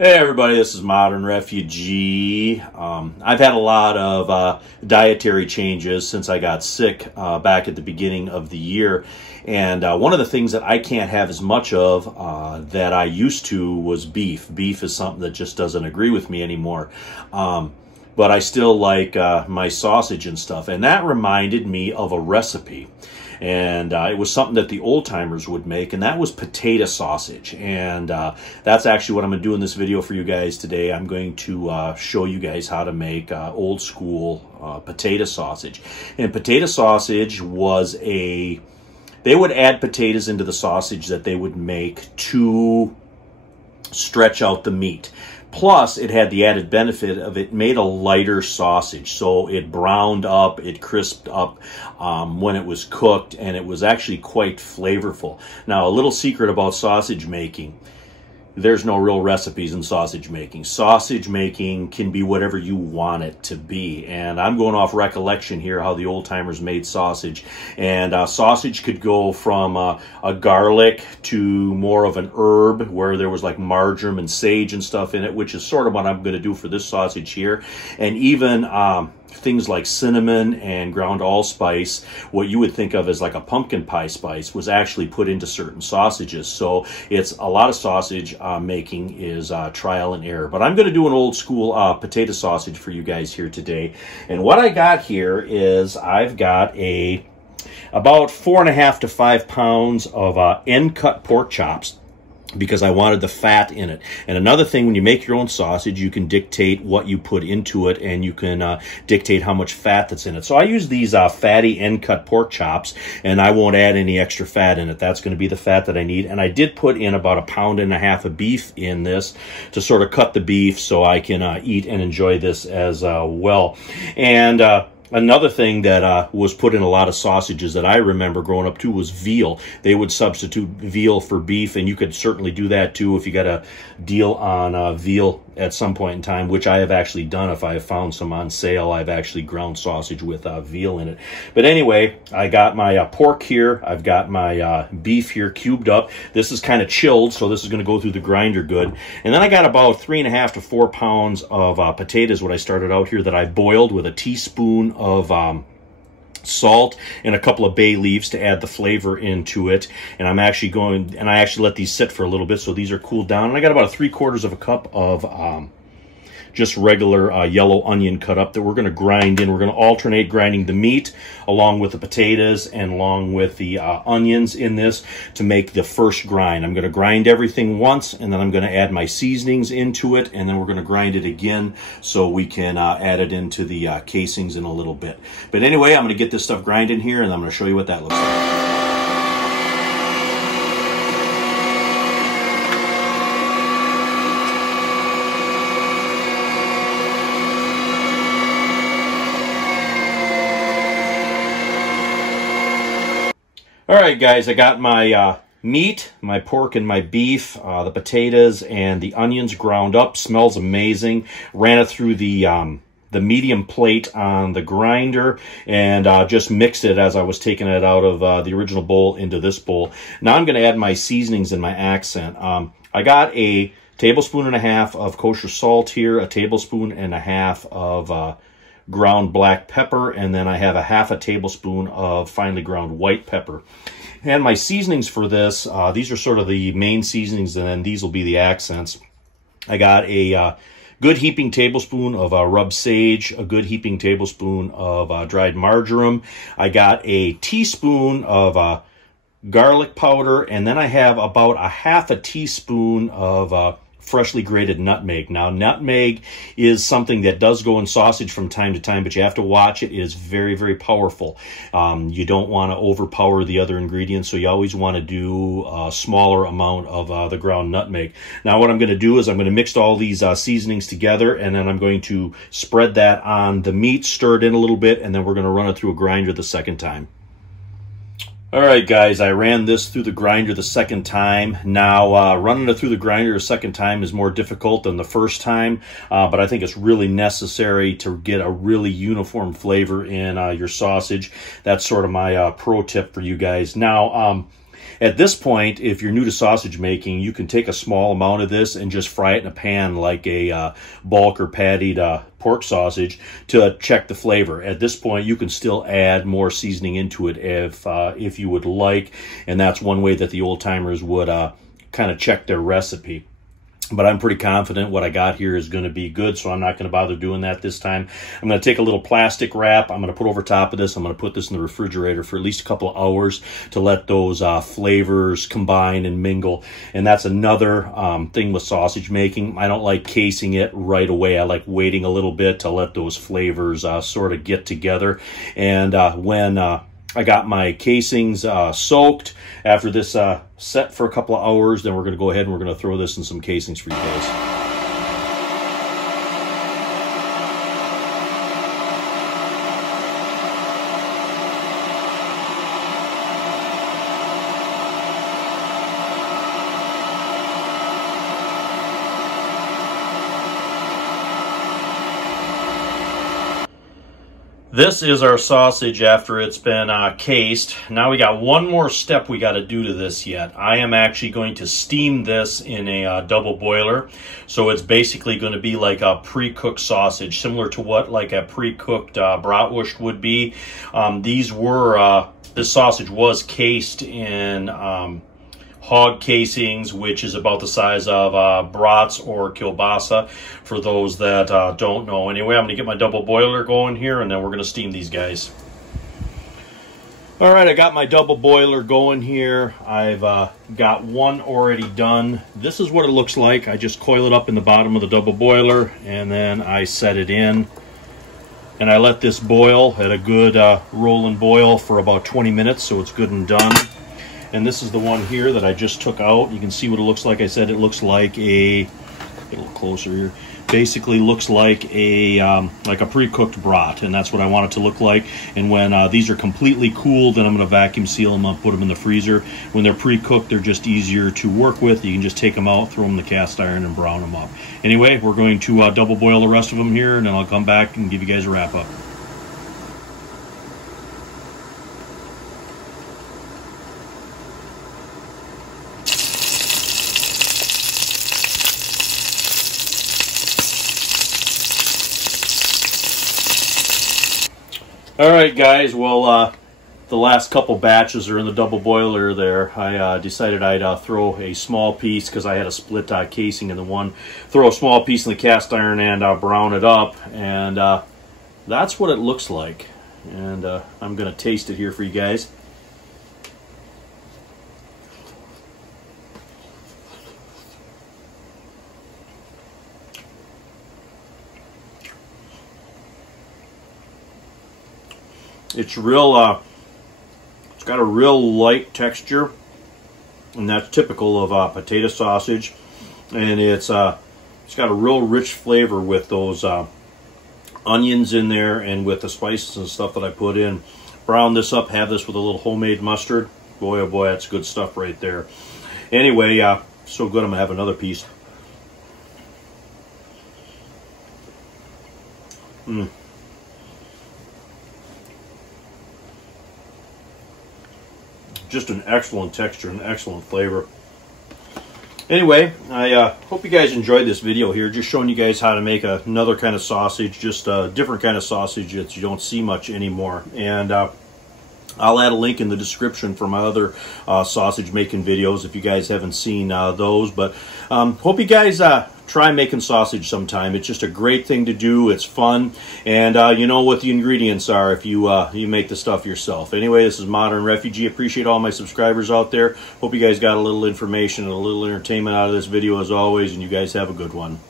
Hey everybody, this is Modern Refugee. I've had a lot of dietary changes since I got sick back at the beginning of the year. And one of the things that I can't have as much of that I used to was beef. Beef is something that just doesn't agree with me anymore. But I still like my sausage and stuff. And that reminded me of a recipe. And it was something that the old timers would make, and that was potato sausage. And that's actually what I'm going to do in this video for you guys today. I'm going to show you guys how to make old school potato sausage. And potato sausage was they would add potatoes into the sausage that they would make to stretch out the meat. Plus, it had the added benefit of it made a lighter sausage. So it browned up, it crisped up when it was cooked, and it was actually quite flavorful. Now, a little secret about sausage making. There's no real recipes in sausage making. Sausage making can be whatever you want it to be. And I'm going off recollection here how the old timers made sausage. And sausage could go from a garlic to more of an herb where there was like marjoram and sage and stuff in it, which is sort of what I'm going to do for this sausage here. And even things like cinnamon and ground allspice, what you would think of as like a pumpkin pie spice, was actually put into certain sausages. So it's a lot of sausage making is trial and error. But I'm going to do an old school potato sausage for you guys here today. And what I got here is I've got about 4.5 to 5 pounds of end cut pork chops, because I wanted the fat in it. And another thing, when you make your own sausage, you can dictate what you put into it, and you can dictate how much fat that's in it. So I use these fatty end-cut pork chops, and I won't add any extra fat in it. That's going to be the fat that I need. And I did put in about 1.5 pounds of beef in this to sort of cut the beef so I can eat and enjoy this as well. And another thing that was put in a lot of sausages that I remember growing up too was veal. They would substitute veal for beef, and you could certainly do that too if you got a deal on veal at some point in time, which I have actually done. If I have found some on sale, I've actually ground sausage with veal in it. But anyway, I got my pork here. I've got my beef here cubed up. This is kind of chilled, so this is going to go through the grinder good. And then I got about 3.5 to 4 pounds of potatoes, what I started out here, that I boiled with a teaspoon of salt and a couple of bay leaves to add the flavor into it. And I'm actually I actually let these sit for a little bit so these are cooled down. And I got about 3/4 cup of just regular yellow onion cut up that we're going to grind in. We're going to alternate grinding the meat along with the potatoes and along with the onions in this to make the first grind. I'm going to grind everything once, and then I'm going to add my seasonings into it, and then we're going to grind it again so we can add it into the casings in a little bit. But anyway, I'm going to get this stuff grinded here, and I'm going to show you what that looks like. All right, guys, I got my meat, my pork and my beef, the potatoes and the onions ground up. Smells amazing. Ran it through the medium plate on the grinder and just mixed it as I was taking it out of the original bowl into this bowl. Now I'm going to add my seasonings and my accent. I got a 1.5 tablespoons of kosher salt here, 1.5 tablespoons of ground black pepper, and then I have 1/2 tablespoon of finely ground white pepper. And my seasonings for this, these are sort of the main seasonings, and then these will be the accents. I got a good heaping tablespoon of rubbed sage, a good heaping tablespoon of dried marjoram. I got a teaspoon of garlic powder, and then I have about 1/2 teaspoon of freshly grated nutmeg. Now, nutmeg is something that does go in sausage from time to time, but you have to watch it. It is very, very powerful. You don't want to overpower the other ingredients, so you always want to do a smaller amount of the ground nutmeg. Now, what I'm going to do is I'm going to mix all these seasonings together, and then I'm going to spread that on the meat, stir it in a little bit, and then we're going to run it through a grinder the second time. All right, guys, I ran this through the grinder the second time. Now, running it through the grinder a second time is more difficult than the first time, but I think it's really necessary to get a really uniform flavor in your sausage. That's sort of my pro tip for you guys. Now, At this point, if you're new to sausage making, you can take a small amount of this and just fry it in a pan like a bulk or pattied pork sausage to check the flavor. At this point, you can still add more seasoning into it if you would like, and that's one way that the old-timers would kind of check their recipe. But I'm pretty confident what I got here is going to be good, so I'm not going to bother doing that this time. I'm going to take a little plastic wrap. I'm going to put over top of this. I'm going to put this in the refrigerator for at least a couple of hours to let those flavors combine and mingle. And that's another thing with sausage making. I don't like casing it right away. I like waiting a little bit to let those flavors sort of get together. And when I got my casings soaked after this set for a couple of hours, then we're going to go ahead and we're going to throw this in some casings for you guys. This is our sausage after it's been cased. Now we got one more step we got to do to this yet. I am actually going to steam this in a double boiler. So it's basically going to be like a pre-cooked sausage, similar to what like a pre-cooked bratwurst would be. This sausage was cased in hog casings, which is about the size of brats or kielbasa, for those that don't know. Anyway, I'm going to get my double boiler going here, and then we're going to steam these guys. All right, I got my double boiler going here. I've got one already done. This is what it looks like. I just coil it up in the bottom of the double boiler, and then I set it in. And I let this boil at a good rolling boil for about 20 minutes, so it's good and done. And this is the one here that I just took out. You can see what it looks like. I said it looks like a little closer here. Basically looks like a pre-cooked brat, and that's what I want it to look like. And when these are completely cooled, then I'm going to vacuum seal them up, put them in the freezer. When they're pre-cooked, they're just easier to work with. You can just take them out, throw them in the cast iron, and brown them up. Anyway, we're going to double boil the rest of them here, and then I'll come back and give you guys a wrap up. All right, guys, well, the last couple batches are in the double boiler there. I decided I'd throw a small piece, because I had a split casing in the one, throw a small piece in the cast iron and brown it up, and that's what it looks like. And I'm going to taste it here for you guys. It's real, it's got a real light texture, and that's typical of potato sausage. And it's got a real rich flavor with those onions in there and with the spices and stuff that I put in. Brown this up, have this with a little homemade mustard. Boy, oh boy, that's good stuff right there. Anyway, so good, I'm gonna have another piece. Just an excellent texture and excellent flavor. Anyway, I hope you guys enjoyed this video here, just showing you guys how to make another kind of sausage, just a different kind of sausage that you don't see much anymore. And I'll add a link in the description for my other sausage making videos if you guys haven't seen those. But hope you guys try making sausage sometime. It's just a great thing to do. It's fun, and you know what the ingredients are if you make the stuff yourself. Anyway, this is Modern Refugee. Appreciate all my subscribers out there. Hope you guys got a little information and a little entertainment out of this video as always, and you guys have a good one.